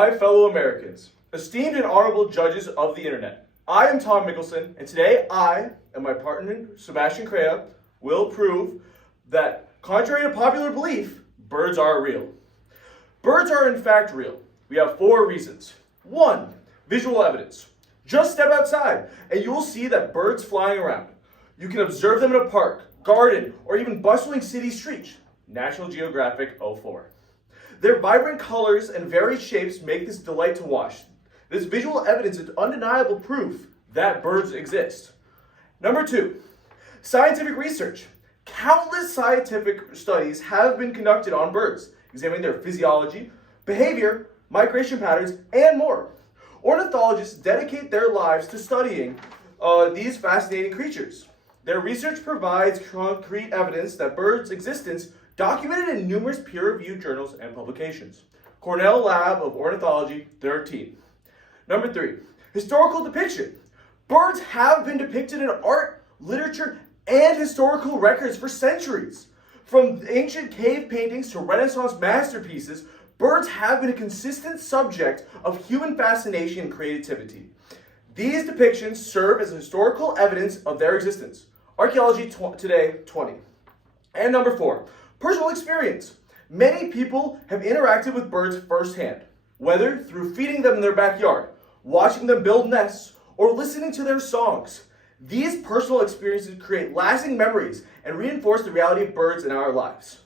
My fellow Americans, esteemed and honorable judges of the internet, I am Tom Mickelson, and today I and my partner, Sebastain Crea, will prove that, contrary to popular belief, birds are real. Birds are in fact real. We have 4 reasons. 1, visual evidence. Just step outside and you will see that birds flying around. You can observe them in a park, garden, or even bustling city streets. National Geographic 04. Their vibrant colors and varied shapes make this delight to watch. This visual evidence is undeniable proof that birds exist. Number 2, scientific research. Countless scientific studies have been conducted on birds, examining their physiology, behavior, migration patterns, and more. Ornithologists dedicate their lives to studying these fascinating creatures. Their research provides concrete evidence that birds' existence documented in numerous peer-reviewed journals and publications. Cornell Lab of Ornithology, 13. Number 3, historical depiction. Birds have been depicted in art, literature, and historical records for centuries. From ancient cave paintings to Renaissance masterpieces, birds have been a consistent subject of human fascination and creativity. These depictions serve as historical evidence of their existence. Archaeology Today, 20. And number 4, personal experience. Many people have interacted with birds firsthand, whether through feeding them in their backyard, watching them build nests, or listening to their songs. These personal experiences create lasting memories and reinforce the reality of birds in our lives.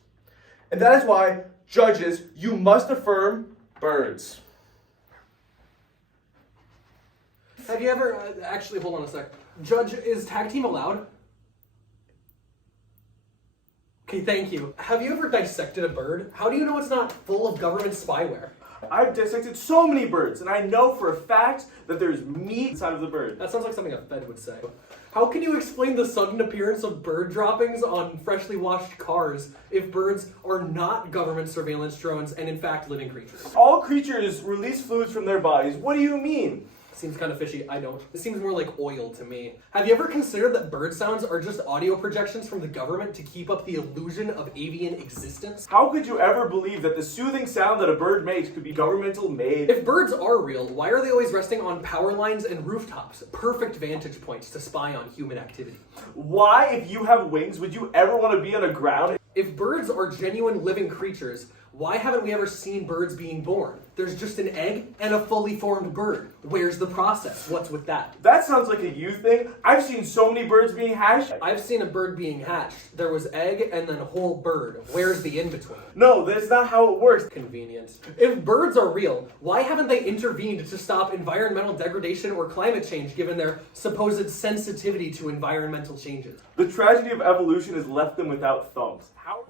And that is why, judges, you must affirm birds. Have you ever, actually, hold on a sec. Judge, is tag team allowed? Okay, thank you. Have you ever dissected a bird? How do you know it's not full of government spyware? I've dissected so many birds, and I know for a fact that there's meat inside of the bird. That sounds like something a Fed would say. How can you explain the sudden appearance of bird droppings on freshly washed cars if birds are not government surveillance drones and in fact living creatures? All creatures release fluids from their bodies. What do you mean? Seems kind of fishy. I don't. It seems more like oil to me. Have you ever considered that bird sounds are just audio projections from the government to keep up the illusion of avian existence? How could you ever believe that the soothing sound that a bird makes could be governmental made? If birds are real, why are they always resting on power lines and rooftops? Perfect vantage points to spy on human activity. Why, if you have wings, would you ever want to be on the ground? If birds are genuine living creatures, why haven't we ever seen birds being born? There's just an egg and a fully formed bird. Where's the process? What's with that? That sounds like a you thing. I've seen so many birds being hatched. I've seen a bird being hatched. There was egg and then whole bird. Where's the in-between? No, that's not how it works. Convenient. If birds are real, why haven't they intervened to stop environmental degradation or climate change given their supposed sensitivity to environmental changes? The tragedy of evolution has left them without thumbs. How?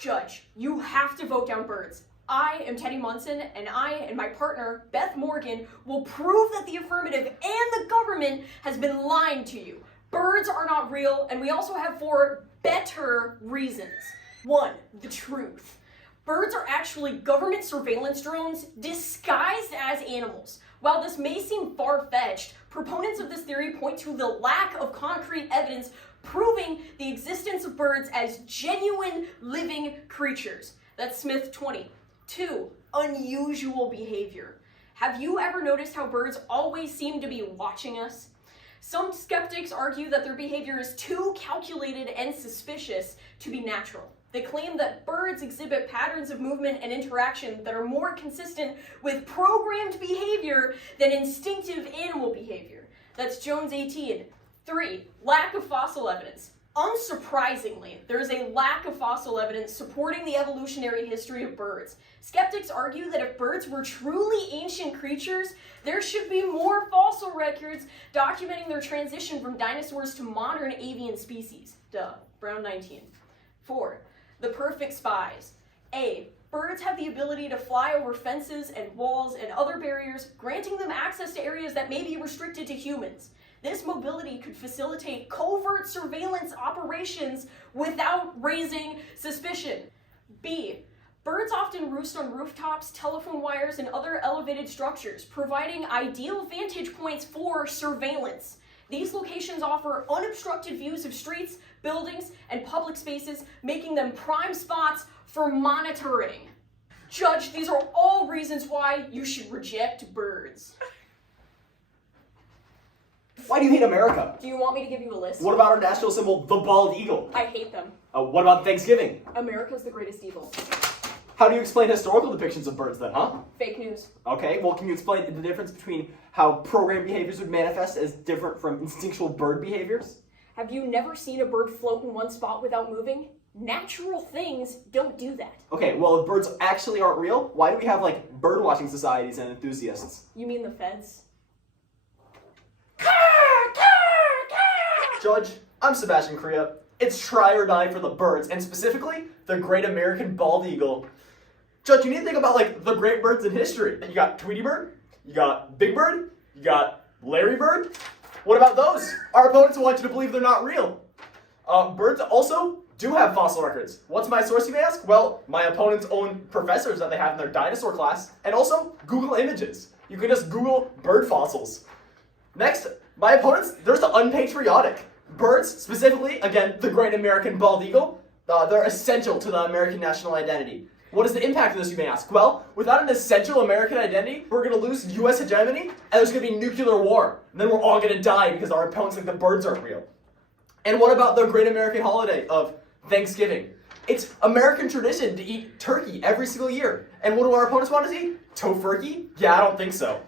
Judge, you have to vote down birds. I am Teddy Munson, and I and my partner, Beth Morgan, will prove that the affirmative and the government has been lying to you. Birds are not real, and we also have 4 better reasons. 1, the truth. Birds are actually government surveillance drones disguised as animals. While this may seem far-fetched, proponents of this theory point to the lack of concrete evidence proving the existence of birds as genuine living creatures. That's Smith 20. 2, unusual behavior. Have you ever noticed how birds always seem to be watching us? Some skeptics argue that their behavior is too calculated and suspicious to be natural. They claim that birds exhibit patterns of movement and interaction that are more consistent with programmed behavior than instinctive animal behavior. That's Jones 18. 3, lack of fossil evidence. Unsurprisingly, there is a lack of fossil evidence supporting the evolutionary history of birds. Skeptics argue that if birds were truly ancient creatures, there should be more fossil records documenting their transition from dinosaurs to modern avian species. Duh. Brown 19. 4, the perfect spies. A, birds have the ability to fly over fences and walls and other barriers, granting them access to areas that may be restricted to humans. This mobility could facilitate covert surveillance operations without raising suspicion. B, birds often roost on rooftops, telephone wires, and other elevated structures, providing ideal vantage points for surveillance. These locations offer unobstructed views of streets, buildings, and public spaces, making them prime spots for monitoring. Judge, these are all reasons why you should reject birds. Why do you hate America? Do you want me to give you a list? What about our national symbol, the bald eagle? I hate them. What about Thanksgiving? America's the greatest evil. How do you explain historical depictions of birds then, huh? Fake news. Okay, well, can you explain the difference between how programmed behaviors would manifest as different from instinctual bird behaviors? Have you never seen a bird float in one spot without moving? Natural things don't do that. Okay, well, if birds actually aren't real, why do we have, like, bird watching societies and enthusiasts? You mean the feds? Judge, I'm Sebastain Crea. It's try or die for the birds, and specifically, the great American bald eagle. Judge, you need to think about, like, the great birds in history. You got Tweety Bird, you got Big Bird, you got Larry Bird. What about those? Our opponents want you to believe they're not real. Birds also do have fossil records. What's my source, you may ask? Well, my opponents' own professors that they have in their dinosaur class, and also Google Images. You can just Google bird fossils. Next, my opponents, there's the unpatriotic. Birds, specifically, again, the great American bald eagle, they're essential to the American national identity. What is the impact of this, you may ask? Well, without an essential American identity, we're going to lose U.S. hegemony, and there's going to be nuclear war. And then we're all going to die because our opponents think the birds aren't real. And what about the great American holiday of Thanksgiving? It's American tradition to eat turkey every single year. And what do our opponents want to see? Tofurkey? Yeah, I don't think so.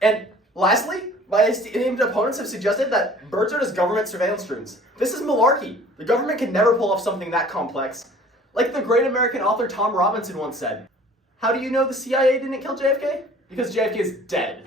And lastly, my esteemed opponents have suggested that birds are just government surveillance drones. This is malarkey. The government can never pull off something that complex. Like the great American author Tom Robinson once said, how do you know the CIA didn't kill JFK? Because JFK is dead.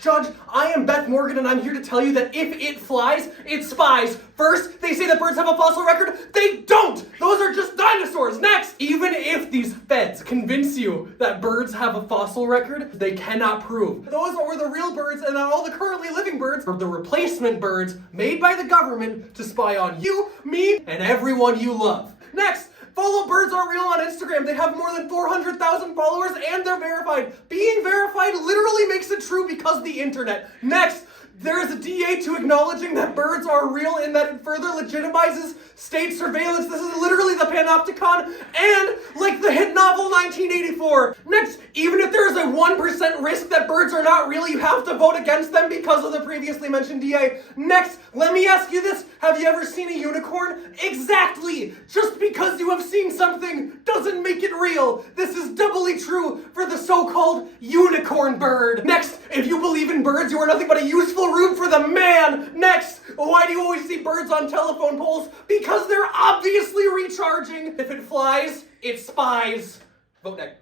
Judge, I am Beth Morgan, and I'm here to tell you that if it flies, it spies. First, they say that birds have a fossil record. They don't! Those are just dinosaurs. Next, even if these feds convince you that birds have a fossil record, they cannot prove. Those are the real birds, and all the currently living birds are the replacement birds made by the government to spy on you, me, and everyone you love. Next, follow Birds Are Real on Instagram. They have more than 400,000 followers and they're verified. Being verified literally makes it true because the internet. Next, there is a DA to acknowledging that birds are real and that it further legitimizes state surveillance. This is literally the panopticon and like the hit novel 1984. Next, even if there is a 1% risk that birds are not real, you have to vote against them because of the previously mentioned DA. Next, let me ask you this. Have you ever seen a unicorn? Exactly! Just because you have seen something doesn't make it real. This is doubly true for the so-called unicorn bird. Next, if you believe in birds, you are nothing but a useful rube for the man. Next, why do you always see birds on telephone poles? Because they're obviously recharging. If it flies, it spies. Vote next.